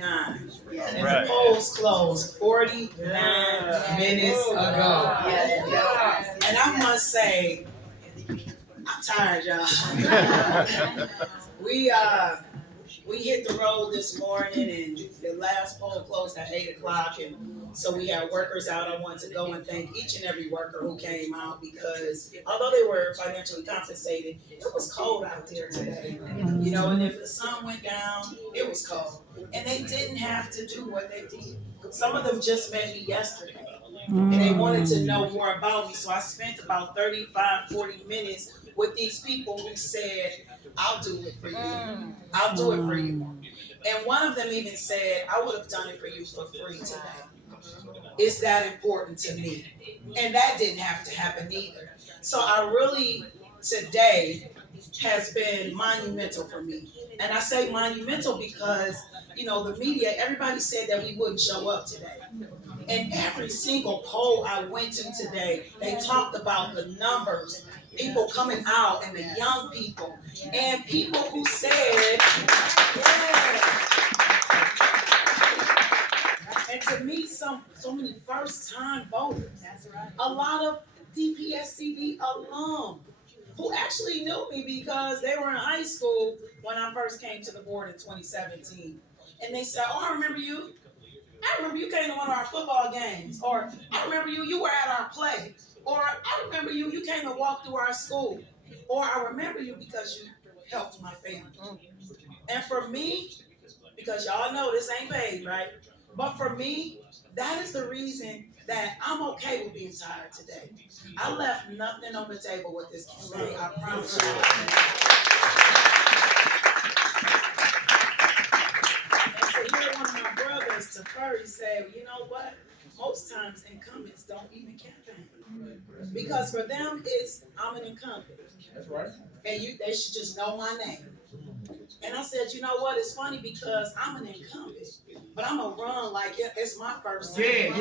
49. And Right. the polls closed 49 minutes ago. And I must say, I'm tired, y'all. we uh we hit the road this morning, and the last poll closed at 8 o'clock, and so we had workers out. I want to go and thank each and every worker who came out, because although they were financially compensated, it was cold out there today. And if the sun went down, it was cold, and they didn't have to do what they did. Some of them just met me yesterday, and they wanted to know more about me. So I spent about 35, 40 minutes with these people who said, I'll do it for you. I'll do it for you. And one of them even said, I would have done it for you for free today. It's that important to me. And that didn't have to happen either. So I really, today has been monumental for me. And I say monumental because, the media, everybody said that we wouldn't show up today. And every single poll I went to today, they talked about the numbers, people coming out, and the young people, and people who said, yeah. And to meet so many first time voters. That's right. A lot of DPSCD alum who actually knew me because they were in high school when I first came to the board in 2017. And they said, oh, I remember you. I remember you came to one of our football games. Or I remember you were at our play. Or I remember you came and walked through our school. Or I remember you because you helped my family. And for me, because y'all know this ain't paid, right? But for me, that is the reason that I'm okay with being tired today. I left nothing on the table with this campaign, I promise you. And to hear one of my brothers, Tafari, say, you know what? Most times incumbents don't even campaign. Because for them, it's, I'm an incumbent. That's right. And they should just know my name. And I said, you know what? It's funny because I'm an incumbent, but I'm going to run like it's my first time. Yeah.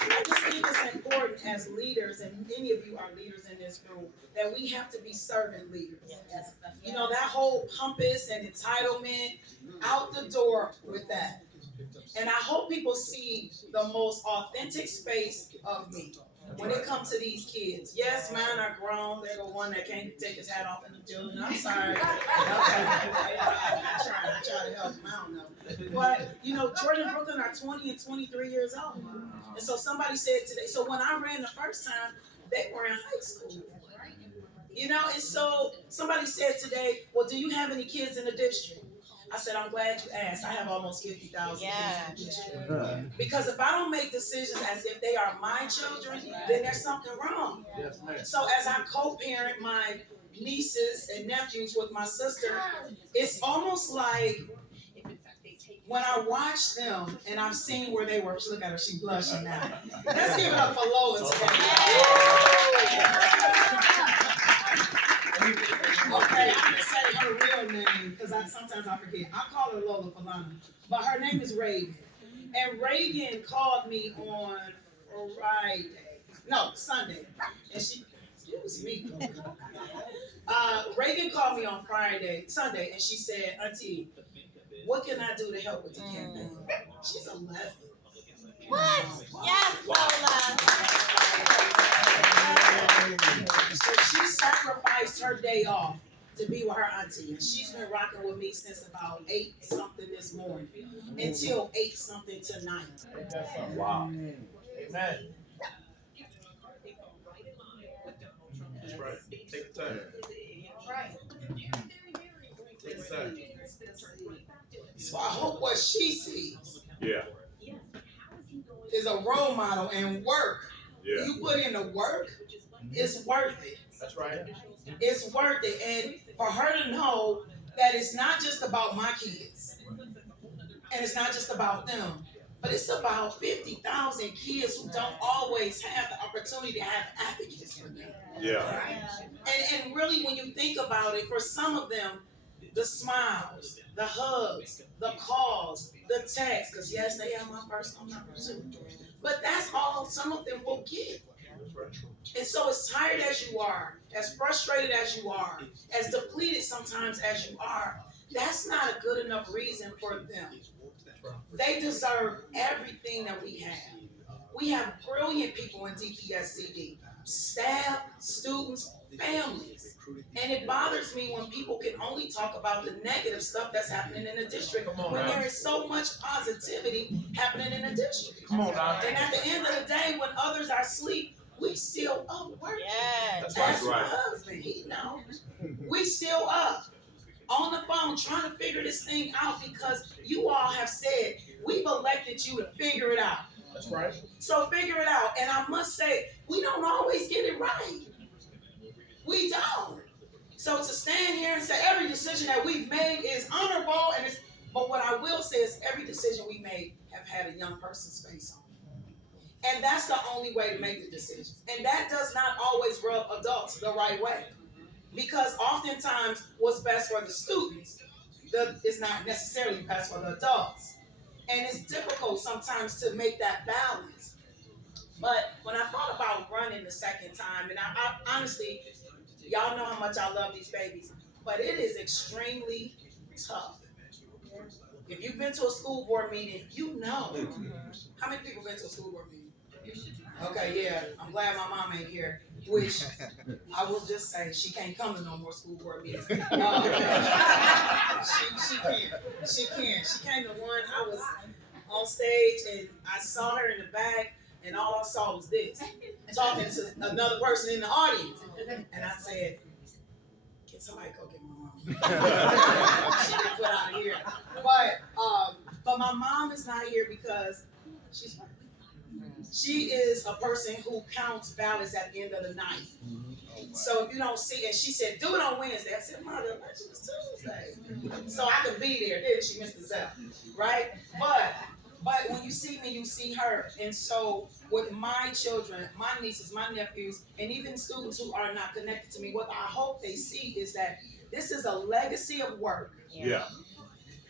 I just think it's important as leaders, and many of you are leaders in this room, that we have to be servant leaders. Yes. That whole pompous and entitlement, out the door with that. And I hope people see the most authentic space of me. When it comes to these kids, yes, mine are grown. They're the one that can't take his hat off in the building. I'm sorry. I try to help them. I don't know. But, Jordan and Brooklyn are 20 and 23 years old. And so somebody said today, so when I ran the first time, they were in high school. And so somebody said today, well, do you have any kids in the district? I said, I'm glad you asked. I have almost 50,000 kids in the district. Because if I don't make decisions as if they are my children, then there's something wrong. So as I co-parent my nieces and nephews with my sister, it's almost like when I watch them and I've seen where they were, look at her, she's blushing now. Let's give it up for Lola today. Okay, I'm gonna say her real name because sometimes I forget. I call her Lola Falana, but her name is Reagan. And Reagan called me on Sunday, and excuse me. Reagan called me on Sunday, and she said, Auntie, what can I do to help with the campaign? She's 11. What? Yes, Lola. So she sacrificed her day off to be with her auntie. And she's been rocking with me since about 8-something this morning until 8-something tonight. Wow. Amen. That's right. Take the time. Right. Take the time. So I hope what she sees is a role model and work. Yeah. You put in the work, it's worth it. That's right. It's worth it. And for her to know that it's not just about my kids, and it's not just about them, but it's about 50,000 kids who don't always have the opportunity to have advocates for them. Yeah. And really, when you think about it, for some of them, the smiles, the hugs, the calls, the texts, because yes, they have my personal number too. But that's all some of them will get. And so as tired as you are, as frustrated as you are, as depleted sometimes as you are, that's not a good enough reason for them. They deserve everything that we have. We have brilliant people in DPSCD, staff, students, families. And it bothers me when people can only talk about the negative stuff that's happening in the district when there is so much positivity happening in the district. Come on now. And at the end of the day, when others are asleep, we still up working. Yes. That's my husband. He knows. We still up on the phone trying to figure this thing out because you all have said we've elected you to figure it out. That's right. So figure it out. And I must say, we don't always get it right. We don't. So to stand here and say every decision that we've made is honorable, but what I will say is every decision we made have had a young person's face on. And that's the only way to make the decisions. And that does not always rub adults the right way. Because oftentimes what's best for the students is not necessarily best for the adults. And it's difficult sometimes to make that balance. But when I thought about running the second time, and I honestly, y'all know how much I love these babies, but it is extremely tough. If you've been to a school board meeting, you know. How many people been to a school board meeting? Okay, yeah, I'm glad my mom ain't here, which I will just say she can't come to no more school board meetings. She can't. She came to one. I was on stage and I saw her in the back, and all I saw was this, talking to another person in the audience. And I said, can somebody go get my mom? She been put out of here. But my mom is not here because she's working. She is a person who counts ballots at the end of the night. So if you don't see, and she said, do it on Wednesday. I said, Mother, the election was Tuesday. So I could be there, didn't she, Mr. Zell? Right? But when you see me, you see her. And so with my children, my nieces, my nephews, and even students who are not connected to me, what I hope they see is that this is a legacy of work. Yeah.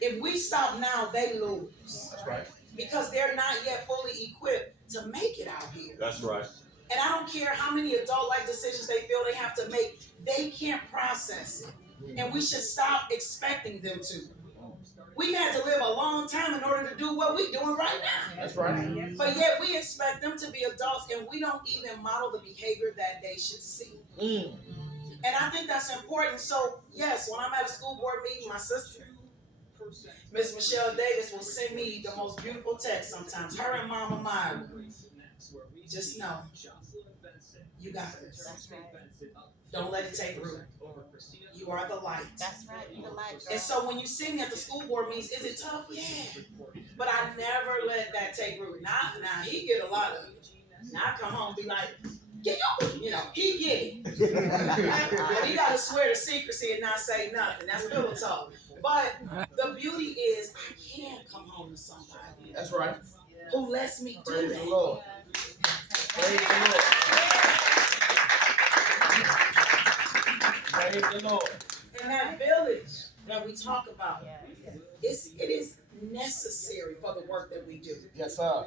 If we stop now, they lose. That's right. Because they're not yet fully equipped to make it out here. That's right. And I don't care how many adult-like decisions they feel they have to make, they can't process it. And we should stop expecting them to. We've had to live a long time in order to do what we're doing right now. That's right. But yet we expect them to be adults, and we don't even model the behavior that they should see. And I think that's important. So, yes, when I'm at a school board meeting, my sister, Miss Michelle Davis, will send me the most beautiful text sometimes. Her and Mama Maya. Just know, you got this. That's right. Don't let it take root. You are the light. That's right. You're the light, girl. And so when you see me at the school board meetings, is it tough? Yeah. But I never let that take root. Now he get a lot of it. Now I come home and be like, get your, he get it. But he got to swear to secrecy and not say nothing. That's pillow talk. But the beauty is I can come home to somebody. That's right. Who lets me do Praise that. the Lord. Praise the Lord. Praise the Lord. And that village that we talk about, it is necessary for the work that we do. Yes, sir.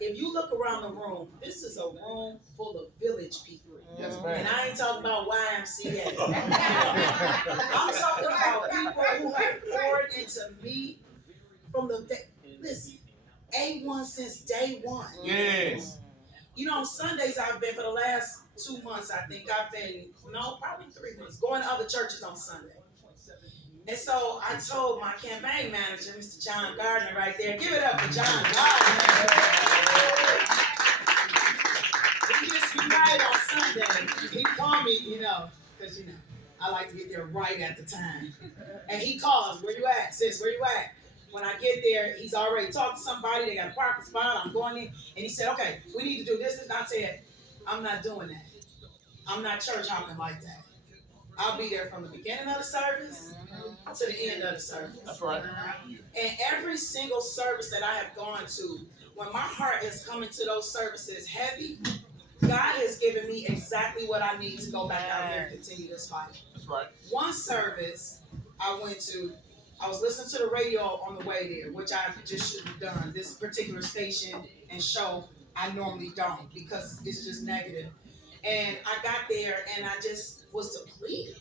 If you look around the room, this is a room full of village people. Yes, ma'am. And I ain't talking about YMCA. I'm talking about people who have poured into me from the day. Listen, A1 since day one. Yes. On Sundays I've been for the last 2 months, I think I've been, probably 3 months, going to other churches on Sunday. And so I told my campaign manager, Mr. John Gardner right there, give it up for John Gardner. We just united on Sunday. He called me, because, I like to get there right at the time. And he calls, where you at, sis, where you at? When I get there, he's already talked to somebody, they got a parking spot, I'm going in. And he said, okay, we need to do this. And I said, I'm not doing that. I'm not church hopping like that. I'll be there from the beginning of the service to the end of the service. That's right. And every single service that I have gone to, when my heart has come into those services heavy, God has given me exactly what I need to go back out there and continue this fight. That's right. One service I went to, I was listening to the radio on the way there, which I just shouldn't have done. This particular station and show I normally don't because it's just negative. And I got there and I just was depleted.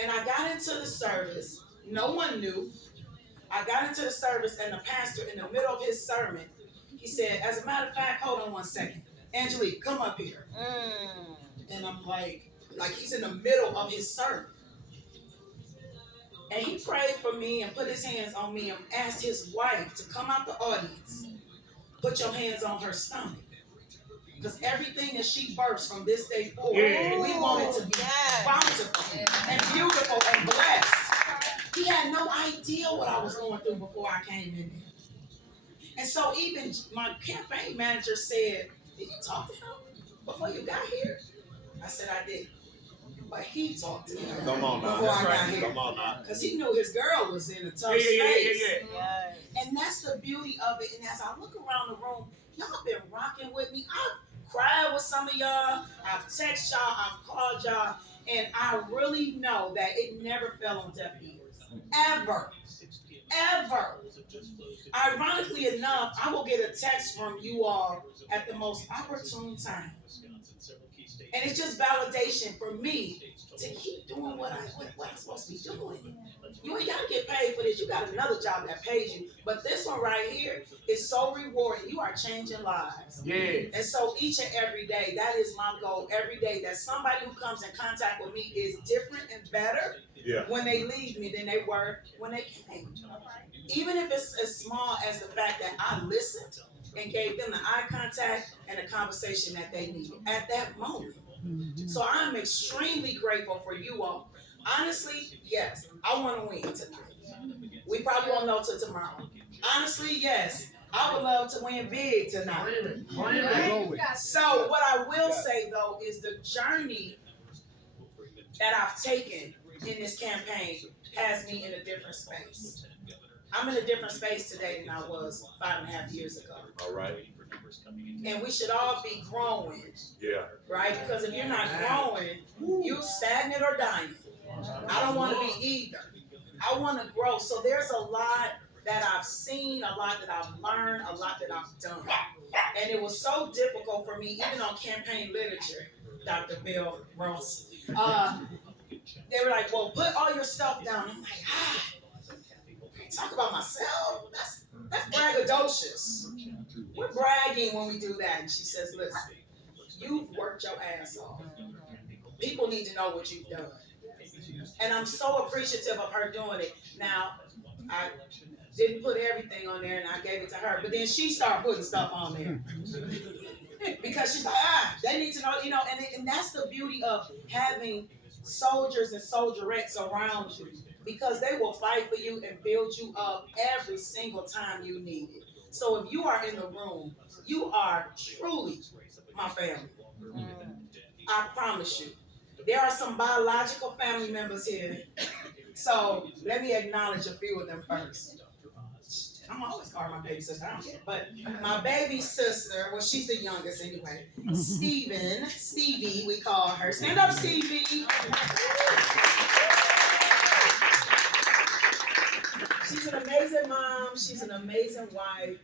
And I got into the service. No one knew. I got into the service and the pastor in the middle of his sermon, he said, as a matter of fact, hold on one second. Angelique, come up here. And I'm like he's in the middle of his sermon. And he prayed for me and put his hands on me and asked his wife to come out the audience. Put your hands on her stomach. Because everything that she births from this day forward, we want it to be bountiful and beautiful and blessed. He had no idea what I was going through before I came in there. And so even my campaign manager said, did you talk to him before you got here? I said, I did. But he talked to him before I got here. Because he knew his girl was in a tough space. And that's the beauty of it. And as I look around the room, y'all been rocking with me. I've cried with some of y'all. I've texted y'all. I've called y'all. And I really know that it never fell on deaf ears. Ever. Ever. Ironically enough, I will get a text from you all at the most opportune time. And it's just validation for me to keep doing what I'm supposed to be doing. You ain't got to get paid for this. You got another job that pays you. But this one right here is so rewarding. You are changing lives. Yeah. And so each and every day, that is my goal. Every day that somebody who comes in contact with me is different and better when they leave me than they were when they came. Even if it's as small as the fact that I listened and gave them the eye contact and the conversation that they needed at that moment. So I'm extremely grateful for you all. Honestly, yes, I want to win tonight. We probably won't know till tomorrow. Honestly, yes, I would love to win big tonight. So what I will say though is the journey that I've taken in this campaign has me in a different space. I'm in a different space today than I was 5.5 years ago. All right. And we should all be growing. Yeah. Right? Because if you're not growing, you stagnant or dying. I don't want to be either. I want to grow. So there's a lot that I've seen, a lot that I've learned, a lot that I've done. And it was so difficult for me, even on campaign literature, Dr. Bill Ross. They were like, well, put all your stuff down. I'm like, talk about myself? That's braggadocious. We're bragging when we do that. And she says, listen, you've worked your ass off. People need to know what you've done. And I'm so appreciative of her doing it. Now, I didn't put everything on there and I gave it to her. But then she started putting stuff on there. Because she's like, they need to know, and that's the beauty of having soldiers and soldierettes around you. Because they will fight for you and build you up every single time you need it. So if you are in the room, you are truly my family. I promise you. There are some biological family members here. So let me acknowledge a few of them first. I'm always calling my baby sister. I don't care. But my baby sister, well, she's the youngest anyway. Stevie, we call her. Stand up, Stevie. She's an amazing mom. She's an amazing wife.